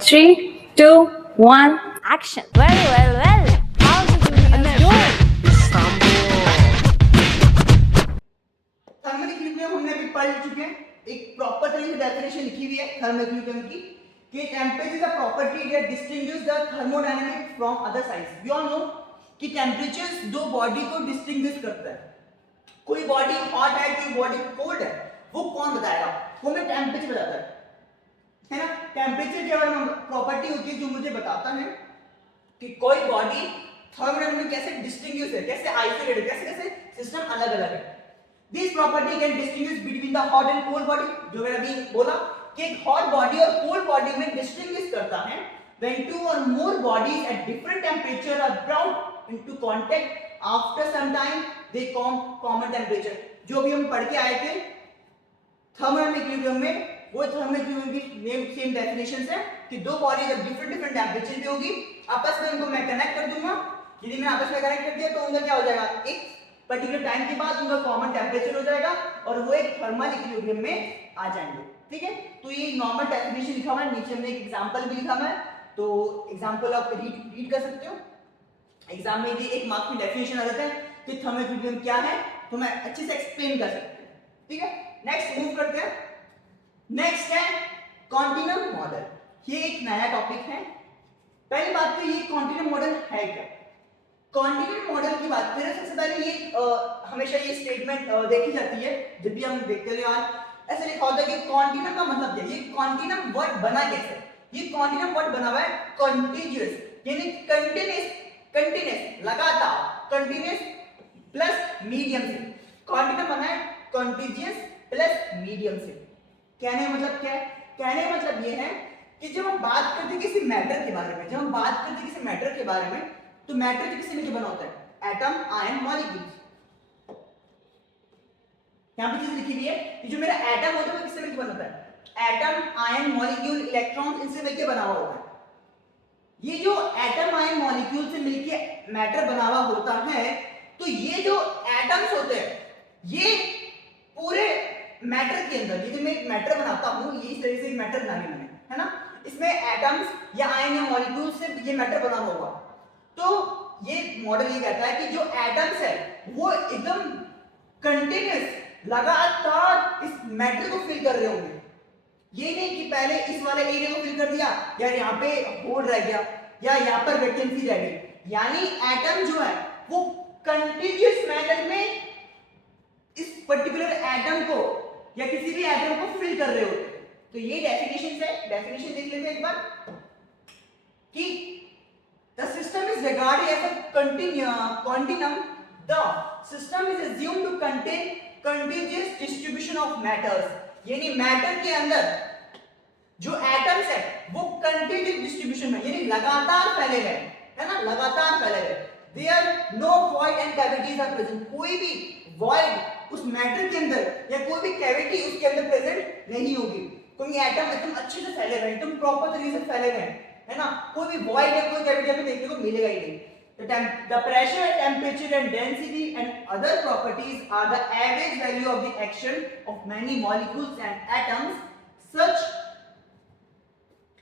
3, 2, 1. Action. Well. How did you do? Thermal equilibrium हमने अभी पढ़ चुके हैं। एक प्रॉपर तरीके से डेफिनेशन लिखी हुई है थर्मल इक्विलिब्रियम की कि temperature is a property that distinguish the thermodynamic from other science. We all know कि टेम्परेचर दो बॉडी को डिस्टिंग्विश करता है। कोई बॉडी हॉट है, कोई बॉडी कोल्ड है, वो कौन बताएगा? वो हमें टेम्परेचर बताता है ना। टेम्परेचर के बारे में प्रॉपर्टी होती है जो मुझे बताता है कि कोई बॉडी थर्मोडायनामिक कैसे डिस्टिंग्विश है, कैसे आइसोलेट है, कैसे कैसे सिस्टम अलग अलग है। This property can distinguish between the hot and cold body. जो मैंने अभी बोला कि एक हॉट बॉडी और कोल्ड बॉडी में डिस्टिंग्विश करता है when two or more bodies at different temperature are brought into contact after some time they form common temperature। जो भी हम पढ़ के आए थे थर्मोडायनामिक इक्विलिब्रियम में, वो थर्मल इक्विलिब्रियम की नेम सेम डेफिनेशंस है कि दो बॉडी जब डिफरेंट टेम्परेचर पे होगी, आपस में उनको मैं कनेक्ट कर दूंगा। यदि मैं आपस में कनेक्ट कर दिया तो उनका क्या हो जाएगा, एक पर्टिकुलर टाइम के बाद उनका कॉमन टेम्परेचर हो जाएगा और वो एक थर्मल इक्विलिब्रियम में आ जाएंगे। ठीक है, तो ये नॉर्मल डेफिनेशन लिखा हुआ है, नीचे हमने एक एग्जांपल भी लिखा हुआ है, तो एग्जांपल आप रीड कर सकते हो। एग्जाम में भी एक मार्क की डेफिनेशन आ जाता है कि थर्मल इक्विलिब्रियम क्या है, तो मैं अच्छे से एक्सप्लेन कर सकते हैं। ठीक है, नेक्स्ट मूव करते हैं। नेक्स्ट है कॉन्टिन्यूम मॉडल। ये एक नया टॉपिक है। पहली बात तो ये कॉन्टिन्यूम मॉडल है क्या? कॉन्टिन्यूम मॉडल की बात करें, सबसे पहले ये हमेशा ये स्टेटमेंट देखी जाती है जब भी हम देखते हैं यार, ऐसे लिखा होता है कि कॉन्टिन्यूम का मतलब क्या है। ये कॉन्टिन्यूम वर्ड बना कैसे? ये कॉन्टिन्यूम वर्ड बना हुआ है कंटीन्यूअस, यानी कंटीन्यूअस लगातार, कंटीन्यूअस प्लस मीडियम से। कॉन्टिन्यूम बना है कंटीन्यूअस प्लस मीडियम से। कहने का मतलब क्या है? कहने का मतलब ये है कि जब हम बात करते हैं किसी मैटर के बारे में, जब हम बात करते हैं किसी मैटर के बारे में, तो मैटर किससे मिलकर बना होता है? Atom, ion, molecules. यहां पे चीज लिखी हुई है कि जो मेरा एटम होता है वो किससे मिलकर बना होता है? एटम, आयन, मॉलिक्यूल, इलेक्ट्रॉन, इनसे मिलकर बना हुआ होता है। ये जो एटम, आयन, मॉलिक्यूल से मिलकर मैटर बना हुआ होता है, तो ये जो एटम्स होते हैं, ये पूरे मैटर के अंदर, यदि मैं एक मैटर बनाता हूं, ये इस तरह से एक मैटर बनाने मैंने, है ना, इसमें एटम्स या आयन या मॉलिक्यूल से ये मैटर बना हुआ, तो ये मॉडल ये कहता है कि जो एटम्स है वो एकदम कंटीन्यूअस लगातार इस मैटर को फिल कर रहे होंगे। ये नहीं कि पहले इस वाले एरिया को फिल कर दिया, यार यहाँ पे होल रह गया या यहाँ पर वैकेंसी रह गई, यानी एटम जो है वो कंटीन्यूअस मैनर में इस पर्टिकुलर एटम को या किसी भी एटम को फिल कर रहे होते हैं। तो ये डेफिनेशन है, डेफिनेशन देख लेते हैं एक बार कि the system is regarded as a continuum. The system is assumed to contain continuous distribution of matters। यानी मैटर के अंदर जो एटम्स है वो कंटिन्यूस डिस्ट्रीब्यूशन में, यानी लगातार फैले हुए है ना, लगातार फैले हुए। There no void and cavities are present। कोई भी void उस मैटर के अंदर या कोई भी कैविटी उसके अंदर प्रेजेंट नहीं होगी। कोई एटम एकदम अच्छे से फैले हुए, एकदम प्रॉपर तरीके से फैले हुए है ना, कोई भी void या कोई कैविटी हमें देखने को मिलेगा ही नहीं। The pressure, temperature and density and other properties are the average value of the action of many molecules and atoms. Such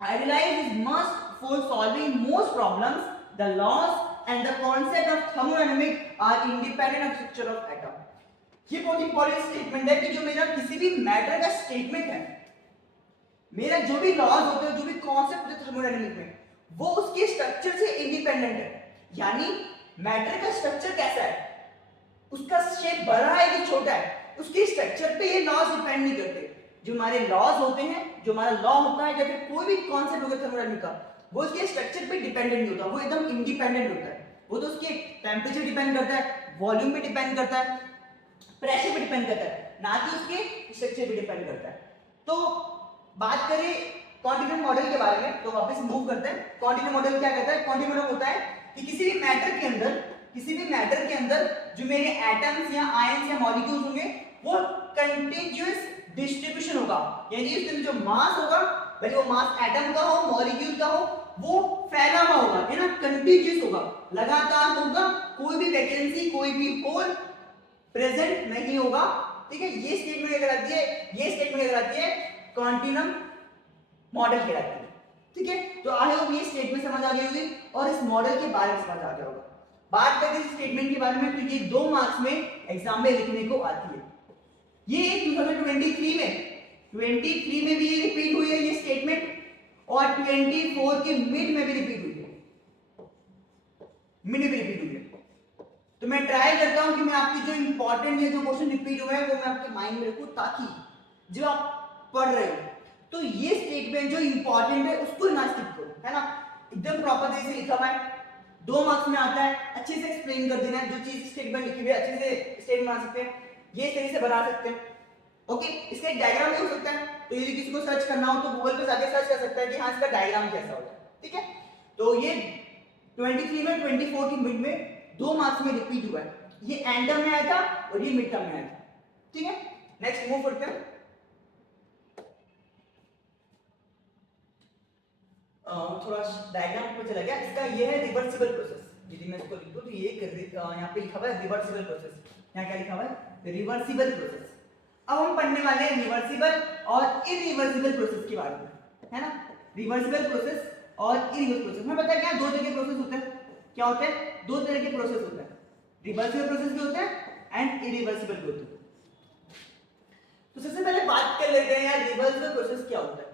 idealized is must for solving most problems. The laws and the concept of thermodynamics are independent of structure of atom। ये बहुत important statement है कि जो मेरा किसी भी matter का statement है, मेरा जो भी लॉज होते हैं, जो भी कॉन्सेप्ट होते हैं थर्मोडायनामिक में, वो उसके स्ट्रक्चर से इंडिपेंडेंट है। यानी मैटर का स्ट्रक्चर कैसा है, उसका शेप बड़ा है कि छोटा है, उसके स्ट्रक्चर पे ये लॉज डिपेंड नहीं करते। जो हमारे लॉज होते हैं, जो हमारा लॉ होता है या फिर कोई भी कॉन्सेप्ट होगा थर्मोडायनामिक का, वो उसके स्ट्रक्चर पे डिपेंडेंट नहीं होता, वो एकदम इंडिपेंडेंट होता है। वो तो उसके टेम्परेचर डिपेंड करता है, वॉल्यूम पे डिपेंड करता है, प्रेशर पे डिपेंड करता है, ना कि उसके स्ट्रक्चर पे डिपेंड करता है। तो बात करें कॉन्टिन्यूम मॉडल के बारे में, तो वापस मूव करते हैं। कॉन्टिन्यूम मॉडल क्या कहता है? कॉन्टिन्यूम मॉडल होता है कि किसी भी मैटर के अंदर जो मेरे एटम्स या आयंस या मॉलिक्यूल्स होंगे वो कंटीन्यूअस डिस्ट्रीब्यूशन होगा, यानी उसके अंदर जो मास होगा, भले वो मास एटम का हो, मॉलिक्यूल का हो, वो फैला हुआ होगा, है ना, कंटीन्यूअस होगा, लगातार होगा, कोई भी वैकेंसी, कोई भी होल प्रेजेंट नहीं होगा। ठीक है, ये स्टेटमेंट कहलाती है, ये स्टेटमेंट कहलाती है कॉन्टिन्यूम मॉडल कहलाती है। ठीक है, तो आई होप ये स्टेटमेंट समझ आ गई होगी और इस मॉडल के बारे में समझ आ गया होगा। बात करते हैं इस स्टेटमेंट के बारे में, तो ये 2 मार्क्स में एग्जाम में लिखने को आती है। ये 2023 में भी ये रिपीट हुई है ये स्टेटमेंट, और 24 के मिड में भी रिपीट हुई है, मिड में भी रिपीट हुई है। तो मैं ट्राई करता हूं कि मैं आपकी जो इंपॉर्टेंट ये जो क्वेश्चन रिपीट हुए हैं वो मैं आपके माइंड में रखूं, ताकि जब आप पढ़ रहे हो तो ये स्टेटमेंट जो इंपॉर्टेंट है उसको ना स्किप करो, है ना। एकदम प्रॉपर तरीके से लिखा हुआ है, 2 मार्क्स में आता है, अच्छे से एक्सप्लेन कर देना है, जो चीज स्टेटमेंट लिखी हुई है अच्छे से स्टेटमेंट बना सकते हैं, ये इस तरीके से बना सकते हैं। ओके, इसका एक डायग्राम भी हो सकता है, तो यदि किसी को सर्च करना हो तो गूगल पे जाके सर्च कर सकता है कि हाँ इसका डायग्राम कैसा होगा, ठीक है। तो ये 23 में 24 की मिड में 2 मार्क्स में रिपीट हुआ है, ये एंड टर्म में आया था और ये मिड टर्म में आया था, ठीक है। नेक्स्ट मूव करते हैं। थोड़ा डायग्राम पे चला गया, इसका ये है रिवर्सिबल प्रोसेस। यदि मैं इसको लिख दूं तो ये यहाँ पे लिखा हुआ है रिवर्सिबल प्रोसेस, यहाँ क्या लिखा हुआ है रिवर्सिबल प्रोसेस। अब हम पढ़ने वाले हैं रिवर्सिबल और इरिवर्सिबल प्रोसेस के बारे में, है ना। रिवर्सिबल प्रोसेस और इरिवर्सिबल प्रोसेस में पता है क्या, 2 तरह के प्रोसेस होते हैं। क्या होते हैं? 2 तरह के प्रोसेस होते हैं, रिवर्सिबल प्रोसेस भी होते हैं एंड इरिवर्सिबल भी होते हैं। तो सबसे पहले बात कर लेते हैं यार रिवर्सिबल प्रोसेस क्या होता है।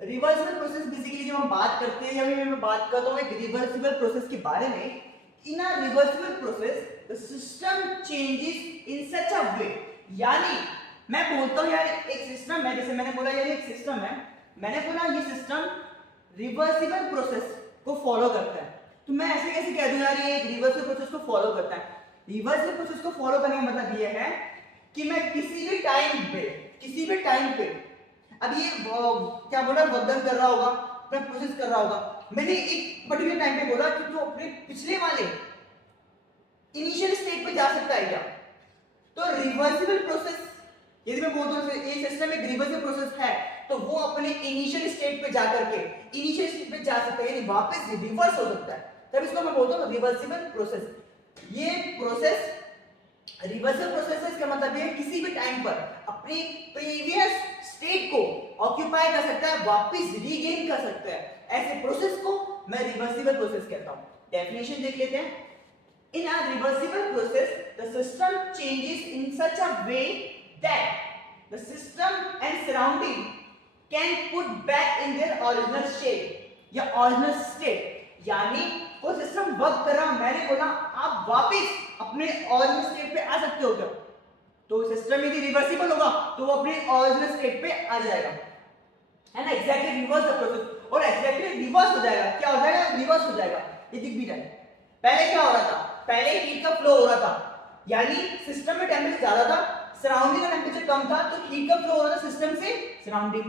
रिवर्सिबल प्रोसेस बेसिकली जब हम बात करते हैं या फिर मैं बात करता हूं एक रिवर्सिबल प्रोसेस के बारे में, in a reversible process the system changes in such a way, यानी मैं बोलता हूं यार एक सिस्टम है, जैसे मैंने बोला यार एक सिस्टम है, मैंने बोला ये सिस्टम रिवर्सिबल प्रोसेस को फॉलो करता है, तो मैं ऐसे कैसे कह दूं यार ये एक रिवर्सिबल प्रोसेस को फॉलो करता है। रिवर्सिबल प्रोसेस को फॉलो करने का मतलब ये है कि मैं किसी भी टाइम पे अब ये क्या बोला वर्धन कर रहा होगा, अपना प्रोसेस कर रहा होगा, मैंने एक पर्टिकुलर टाइम पे बोला कि तो अपने पिछले वाले इनिशियल स्टेट पे जा सकता है क्या, तो रिवर्सिबल प्रोसेस यदि मैं बोलता हूं ये सिस्टम एक रिवर्सिबल प्रोसेस है तो वो अपने इनिशियल स्टेट पे जा करके इनिशियल स्टेट पे जा सकता है, यानी वापस रिवर्स हो सकता है, तब इसको मैं बोलता हूं रिवर्सिबल प्रोसेस। ये प्रोसेस रिवर्सिबल प्रोसेस है, इसका मतलब ये किसी भी टाइम पर अपनी प्रीवियस स्टेट को ऑक्यूपाई कर सकता है, वापस रीगेन कर सकता है, ऐसे प्रोसेस को मैं रिवर्सिबल प्रोसेस कहता हूं। डेफिनेशन देख लेते हैं। In a reversible process, the system changes in such a way that the system and surrounding can put back in their original shape या original state, यानी वो सिस्टम वर्क कर रहा, मैंने बोला आप वापस अपने ओरिजिनल स्टेट पे आ सकते हो क्या, तो सिस्टम यदि रिवर्सिबल होगा तो वो अपने ओरिजिनल स्टेट पे आ जाएगा, है ना। एग्जैक्टली रिवर्स द प्रोसेस, और एग्जैक्टली रिवर्स हो जाएगा, क्या हो जाएगा रिवर्स हो जाएगा, ये दिख भी जाए। पहले क्या हो रहा था, पहले हीट का फ्लो हो रहा था, यानी सिस्टम में टेंपरेचर ज्यादा था, सराउंडिंग का टेंपरेचर कम था, तो हीट का फ्लो हो रहा था सिस्टम से सराउंडिंग,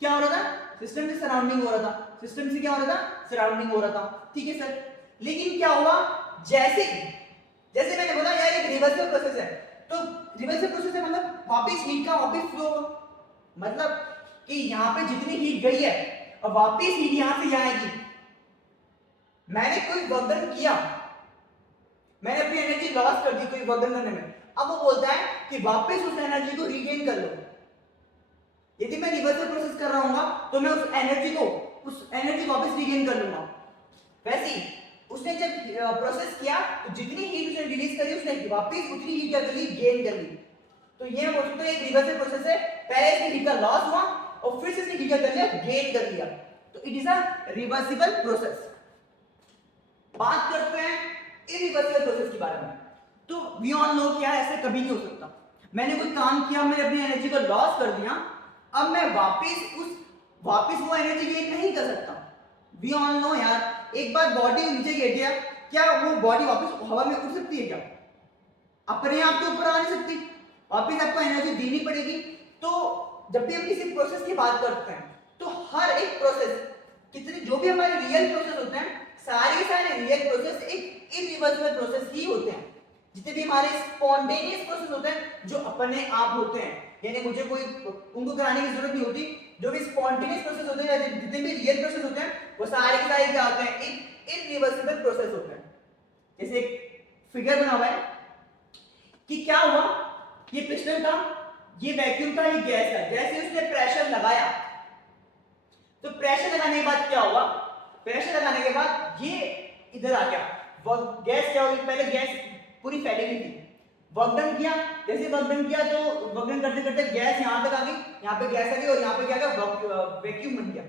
क्या हो रहा था सिस्टम से सराउंडिंग हो रहा था, सिस्टम से क्या हो रहा था सराउंडिंग हो रहा था, ठीक है सर। लेकिन क्या हुआ, जैसे जैसे मैंने बोला यार एक रिवर्सिबल प्रोसेस है, तो रिवर्सिबल प्रोसेस है मतलब वापस हीट का वापस फ्लो होगा, मतलब कि यहां पे जितनी हीट गई है और वापस हीट यहां से आएगी। मैंने कोई वर्क डन किया, मैंने अपनी एनर्जी लॉस कर दी कोई वर्क डन करने में, अब वो बोलता है कि वापस उस एनर्जी को रीगेन कर लो। यदि मैं रिवर्सल प्रोसेस कर रहा हूंगा तो मैं उस एनर्जी वापस रीगेन कर लूंगा। वैसे ही उसने जब प्रोसेस किया तो जितनी हीट उसने रिलीज करी उसने वापस उतनी हीट क्या कर ली, गेन कर ली। तो ये मैं बोल सकता हूं एक रिवर्सल प्रोसेस है, पहले इसमें हीट का लॉस हुआ और फिर से इसने हीट कर लिया, गेन कर लिया, तो it is a reversible process. बात करते हैं इरिवर्सिबल प्रोसेस के बारे में, तो वी ऑल नो क्या ऐसे कभी नहीं हो सकता, मैंने कोई काम किया, मैंने अपनी एनर्जी को लॉस कर दिया, अब मैं वापस वो एनर्जी गेन नहीं कर सकता। वी ऑल नो यार, एक बार बॉडी नीचे गिर गया, क्या वो बॉडी वापस हवा में उड़ सकती है क्या, अपने आप तो ऊपर आ नहीं सकती, वापस आपको एनर्जी देनी पड़ेगी। तो जब भी हम किसी प्रोसेस की बात करते हैं तो हर एक प्रोसेस, कितने जो भी हमारे रियल प्रोसेस होते हैं, सारे रियल प्रोसेस एक इरिवर्सिबल प्रोसेस ही होते हैं। जितने भी हमारे स्पॉन्टेनियस प्रोसेस होते हैं जो अपने आप होते हैं, यानी मुझे कोई उनको कराने की जरूरत नहीं होती, जो भी स्पॉन्टेनियस प्रोसेस होते हैं या जितने भी रियल प्रोसेस होते हैं वो सारे के सारे क्या होते हैं, एक इरिवर्सिबल प्रोसेस होते हैं। जैसे एक फिगर बना हुआ है कि क्या हुआ, ये पिस्टन था, ये वैक्यूम था, ये गैस था, जैसे उसने प्रेशर लगाया तो प्रेशर लगाने के बाद क्या हुआ, प्रेशर लगाने के बाद ये इधर आ गया, गैस क्या होगी, पहले गैस पूरी फैली हुई थी, वर्क डन किया, जैसे वर्क डन किया तो वर्क डन करते करते गैस यहाँ तक आ गई, यहाँ पे गैस आ गई और यहाँ पे क्या गया, वैक्यूम बन गया।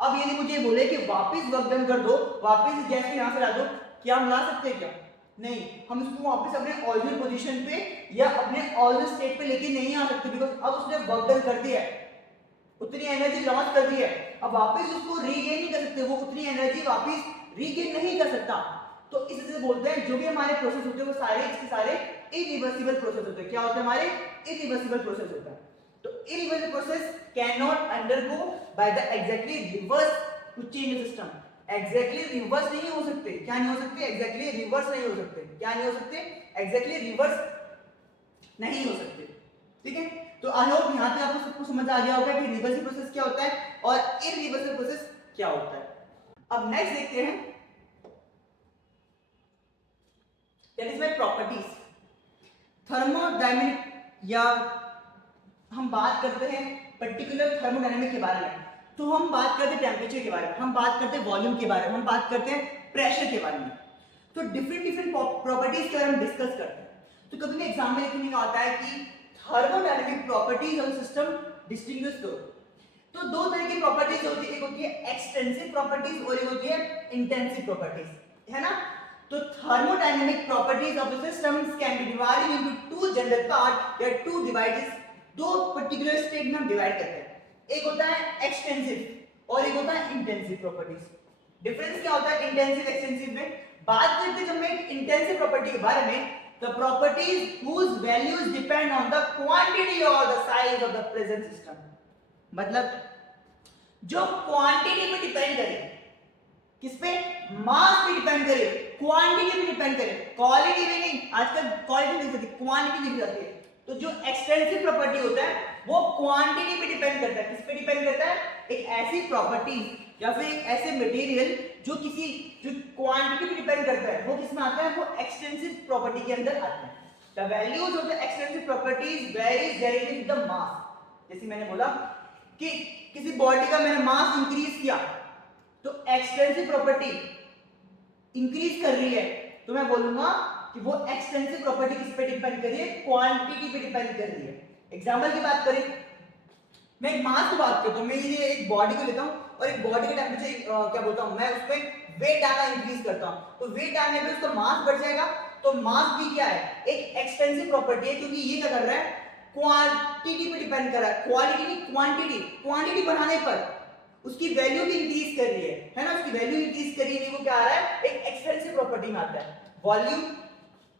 अब यदि मुझे बोले कि वापस वर्क डन कर दो, वापस इस गैस को यहाँ से ला दो, क्या हम ला सकते हैं क्या? नहीं, हम इसको वापस अपने ओरिजिनल पोजीशन पे या अपने ओरिजिनल स्टेट पे लेके नहीं आ सकते, बिकॉज अब उसने वर्क डन कर दिया है, उतनी एनर्जी लॉस कर दी है, अब वापस उसको रीगेन नहीं कर सकते, वो उतनी एनर्जी वापस रीगेन नहीं कर सकता। तो इसे बोलते हैं जो भी हमारे प्रोसेस होते हैं वो सारे इसके सारे इरिवर्सिबल प्रोसेस होते हैं। क्या होते हैं हमारे? इरिवर्सिबल प्रोसेस होता है। तो irreversible process can not undergo by the exactly reverse to change the system. Exactly reverse नहीं हो सकते। क्या नहीं हो सकते? एग्जैक्टली रिवर्स नहीं हो सकते। क्या नहीं हो सकते? एग्जैक्टली रिवर्स नहीं हो सकते। ठीक है, तो आई होप यहां तक आपको सबको समझ आ गया होगा कि रिवर्सिबल प्रोसेस क्या होता है और इरिवर्सिबल प्रोसेस क्या होता है। अब नेक्स्ट देखते हैं, that is my properties. Thermodynamic या हम बात करते हैं पर्टिकुलर थर्मोडायनामिक के बारे में, तो हम बात करते हैं टेम्परेचर के बारे में, हम बात करते हैं वॉल्यूम के बारे में, हम बात करते हैं प्रेशर के बारे में। तो डिफरेंट प्रॉपर्टीज के बारे में डिस्कस करते हैं। तो कभी भी एग्जाम में लिखने का आता है कि thermodynamic properties of system distinguish दो। तो दो तरह की प्रॉपर्टीज होती है, एक होती है एक्सटेंसिव प्रॉपर्टीज और एक होती है इंटेंसिव प्रॉपर्टीज, है ना। तो thermodynamic properties of the systems can be divided into two general part या टू डिवाइडेड, दो पर्टिकुलर स्टेट में हम डिवाइड करते हैं। एक होता है एक्सटेंसिव और एक होता है इंटेंसिव प्रॉपर्टीज। डिफरेंस क्या होता है इंटेंसिव एक्सटेंसिव में? बात करते हैं जब मैं इंटेंसिव प्रॉपर्टी के बारे में, the properties whose values depend on the quantity or the size of the present system। मतलब जो क्वांटिटी पे डिपेंड करे, किस पे? मास पे डिपेंड करे, क्वांटिटी पे डिपेंड करे, क्वालिटी पे नहीं। आजकल क्वालिटी नहीं दिखती, क्वांटिटी दिख जाती है। तो जो एक्सटेंसिव प्रॉपर्टी होता है वो क्वांटिटी पे डिपेंड करता है। किस पे डिपेंड करता है? एक ऐसी प्रॉपर्टी या फिर एक ऐसे मटेरियल जो क्वांटिटी पे डिपेंड करता है, वो किस में आता है? वो एक्सटेंसिव प्रॉपर्टी के अंदर आता है। The values of the extensive properties varies directly with the mass. जैसे मैंने बोला कि किसी बॉडी का मैंने मास इंक्रीज किया, तो एक्सटेंसिव प्रॉपर्टी इंक्रीज कर रही है, तो मैं बोलूंगा कि वो एक्सटेंसिव प्रॉपर्टी किस पे डिपेंड कर रही है? क्वांटिटी पे डिपेंड कर रही है। एग्जांपल की बात करें, मैं एक मास की बात करता हूं, मैं ये एक बॉडी को लेता हूं और एक बॉडी के टेम्परेचर क्या बोलता हूं मैं, उस पे वेट डालना इंक्रीज करता हूं, तो वेट डालने पे उसका मास बढ़ जाएगा। तो मास भी क्या है? एक एक्सटेंसिव प्रॉपर्टी है, क्योंकि ये क्या कर रहा है? क्वांटिटी पे डिपेंड कर रहा है, क्वालिटी नहीं क्वांटिटी। क्वांटिटी बढ़ाने पर उसकी वैल्यू भी इंक्रीज कर रही है ना, उसकी वैल्यू इंक्रीज कर रही है, वो क्या आ रहा है? एक एक्सटेंसिव प्रॉपर्टी में आता है।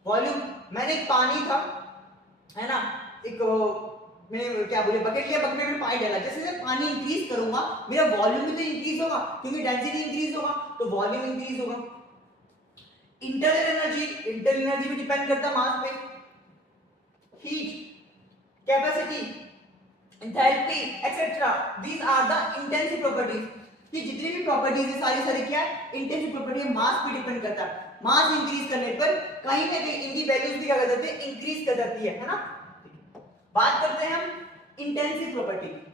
वॉल्यूम मैंने एक पानी था, है ना, एक मैंने क्या बोले बकेट लिया, बकेट में मैंने पानी डाला, जैसे जैसे पानी इंक्रीज करूंगा मेरा वॉल्यूम भी तो इंक्रीज होगा, क्योंकि डेंसिटी इंक्रीज होगा तो वॉल्यूम इंक्रीज होगा। इंटरनल एनर्जी भी डिपेंड करता है मास पे, heat, capacity, enthalpy etcetera, these are the intensive properties. ये जितनी भी प्रॉपर्टीज है सारी क्या है? इंटेंसिव प्रॉपर्टी है, मास पे डिपेंड करता है। मास इंक्रीज करने पर कहीं ना कहीं इनकी वैल्यूज भी क्या कर जाती है? इंक्रीज कर जाती है ना। बात करते हैं हम इंटेंसिव प्रॉपर्टी की,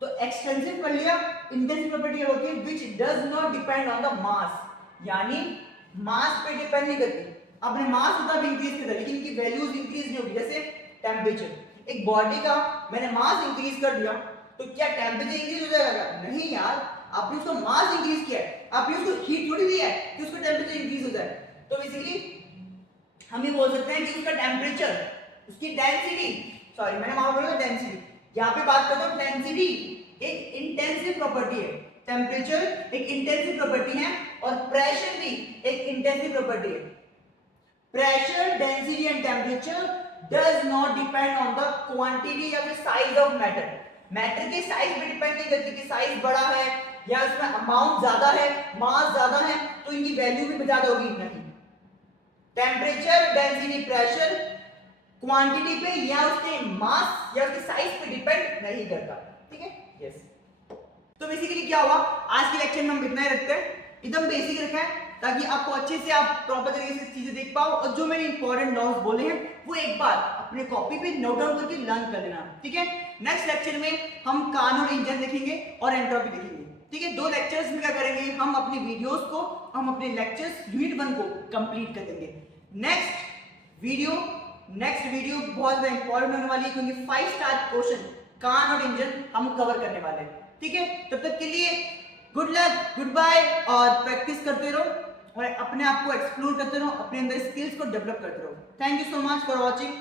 तो एक्सटेंसिव कर लिया। इंटेंसिव प्रॉपर्टी होती है which does not depend on the mass, यानी मास पे डिपेंड नहीं करती। अपने मास उतना भी इंक्रीज करता है लेकिन इनकी वैल्यूज इंक्रीज नहीं होगी। जैसे टेम्परेचर, एक बॉडी का मैंने मास इंक्रीज कर दिया तो क्या टेम्परेचर इंक्रीज हो जाएगा? नहीं यार, आपने उसका मास इंक्रीज किया है, आपने उसको हीट थोड़ी दी है कि उसका टेम्परेचर इंक्रीज हो जाए। तो बेसिकली हम ये बोल सकते हैं कि उसका टेम्परेचर, उसकी डेंसिटी, सॉरी मैंने वहां बोला डेंसिटी, यहाँ पे बात करता हूँ डेंसिटी एक इंटेंसिव प्रॉपर्टी है, टेम्परेचर एक इंटेंसिव प्रॉपर्टी है और प्रेशर भी एक इंटेंसिव प्रॉपर्टी है। Pressure, density and temperature does not depend on the quantity या फिर साइज ऑफ मैटर। मैटर के साइज पे डिपेंड नहीं करती कि साइज बड़ा है या उसमें अमाउंट ज्यादा है, मास ज्यादा है तो इनकी वैल्यू भी ज्यादा होगी, नहीं। टेम्परेचर, डेंसिटी, प्रेशर क्वांटिटी पे या उसके मास या उसके साइज पे डिपेंड नहीं करता, ठीक है। यस, तो बेसिकली क्या हुआ, आज के लेक्चर में हम इतना ही रखते हैं, एकदम बेसिक रखा है ताकि आपको अच्छे से आप प्रॉपर तरीके से चीजें देख पाओ और जो मैंने इंपॉर्टेंट नॉट्स बोले हैं वो एक बार अपने कॉपी पे नोट डाउन करके लर्न कर लेना, ठीक है। नेक्स्ट लेक्चर में हम कार्नोट इंजन देखेंगे और एंट्रोपी देखेंगे। ठीक है, 2 लेक्चर्स में क्या करेंगे, हम अपनी वीडियोस को, हम अपने लेक्चर्स यूनिट 1 को कंप्लीट कर देंगे। नेक्स्ट वीडियो बहुत ज्यादा इंपॉर्टेंट होने वाली है, क्योंकि 5 स्टार क्वेश्चन कान और इंजन हम कवर करने वाले हैं। ठीक है, तब तक के लिए गुड लक, गुड बाय, और प्रैक्टिस करते रहो और अपने आप को एक्सप्लोर करते रहो, अपने अंदर स्किल्स को डेवलप करते रहो। Thank you so much for watching.